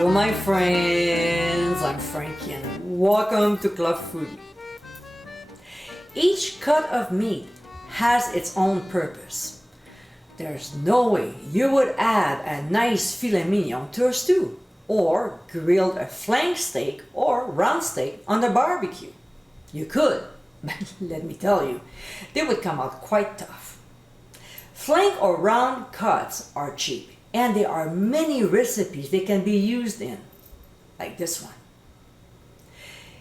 Bonjour my friends, I'm Frankie and welcome to Club Foodie. Each cut of meat has its own purpose. There's no way you would add a nice filet mignon to a stew or grill a flank steak or round steak on the barbecue. You could, but let me tell you, they would come out quite tough. Flank or round cuts are cheap, and there are many recipes they can be used in, like this one.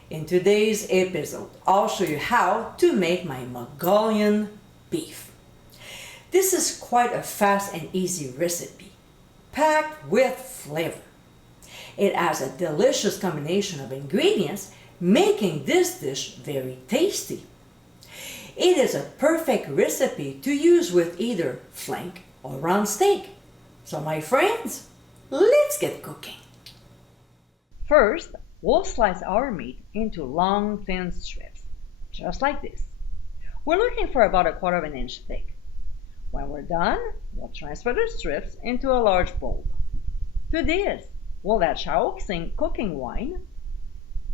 In today's episode, I'll show you how to make my Mongolian beef. This is quite a fast and easy recipe, packed with flavor. It has a delicious combination of ingredients, making this dish very tasty. It is a perfect recipe to use with either flank or round steak. So my friends, let's get cooking. First, we'll slice our meat into long, thin strips, just like this. We're looking for about 1/4 inch thick. When we're done, we'll transfer the strips into a large bowl. To this, we'll add Shaoxing cooking wine,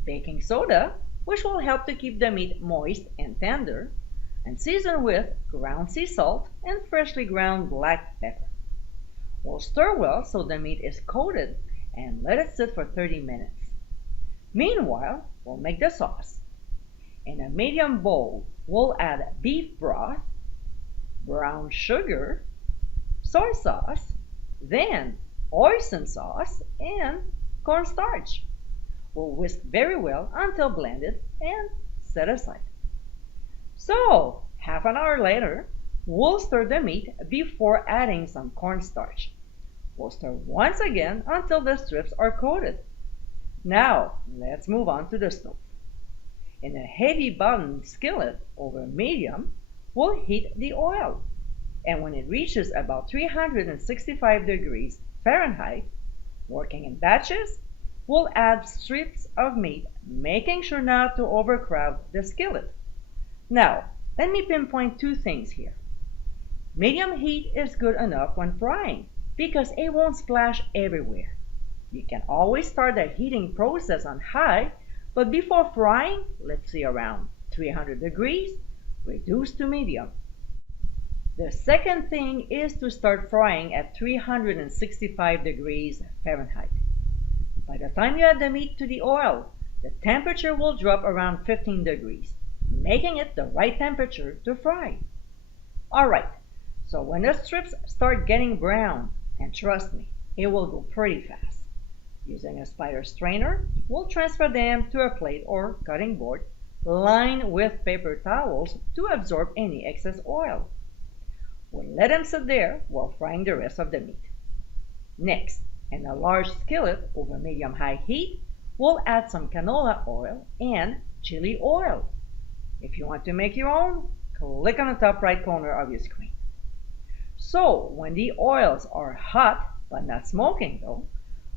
baking soda, which will help to keep the meat moist and tender, and season with ground sea salt and freshly ground black pepper. We'll stir well so the meat is coated and let it sit for 30 minutes. Meanwhile, we'll make the sauce. In a medium bowl, we'll add beef broth, brown sugar, soy sauce, then hoisin sauce and cornstarch. We'll whisk very well until blended and set aside. So, half an hour later, we'll stir the meat before adding some cornstarch. We'll stir once again until the strips are coated. Now, let's move on to the stove. In a heavy bottomed skillet over medium, we'll heat the oil. And when it reaches about 365 degrees Fahrenheit, working in batches, we'll add strips of meat, making sure not to overcrowd the skillet. Now, let me pinpoint two things here. Medium heat is good enough when frying because it won't splash everywhere. You can always start the heating process on high, but before frying, let's say around 300 degrees, reduce to medium. The second thing is to start frying at 365 degrees Fahrenheit. By the time you add the meat to the oil, the temperature will drop around 15 degrees, making it the right temperature to fry. Alright, so when the strips start getting brown, and trust me, it will go pretty fast. Using a spider strainer, we'll transfer them to a plate or cutting board lined with paper towels to absorb any excess oil. We'll let them sit there while frying the rest of the meat. Next, in a large skillet over medium-high heat, we'll add some canola oil and chili oil. If you want to make your own, click on the top right corner of your screen. So, when the oils are hot but not smoking though,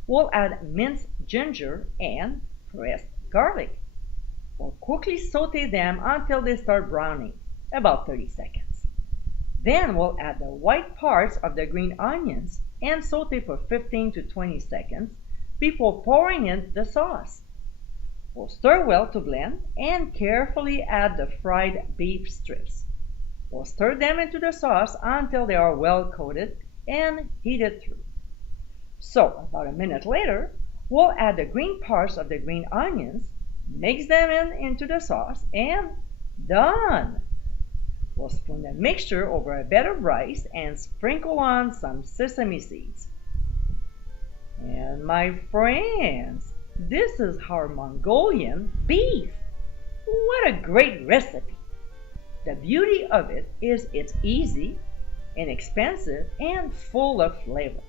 we'll add minced ginger and pressed garlic. We'll quickly saute them until they start browning, about 30 seconds. Then we'll add the white parts of the green onions and saute for 15 to 20 seconds before pouring in the sauce. We'll stir well to blend and carefully add the fried beef strips. We'll stir them into the sauce until they are well coated and heated through. So, about a minute later, we'll add the green parts of the green onions, mix them into the sauce, and done! We'll spoon the mixture over a bed of rice and sprinkle on some sesame seeds. And my friends, this is our Mongolian beef. What a great recipe! The beauty of it is it's easy, inexpensive, and full of flavor.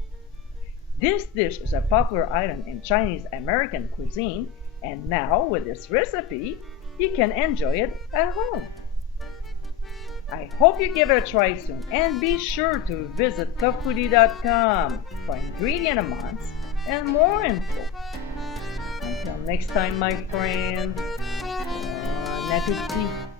This dish is a popular item in Chinese American cuisine, and now with this recipe, you can enjoy it at home. I hope you give it a try soon, and be sure to visit clubfoodie.com for ingredient amounts and more info. Until next time, my friends, bon appétit!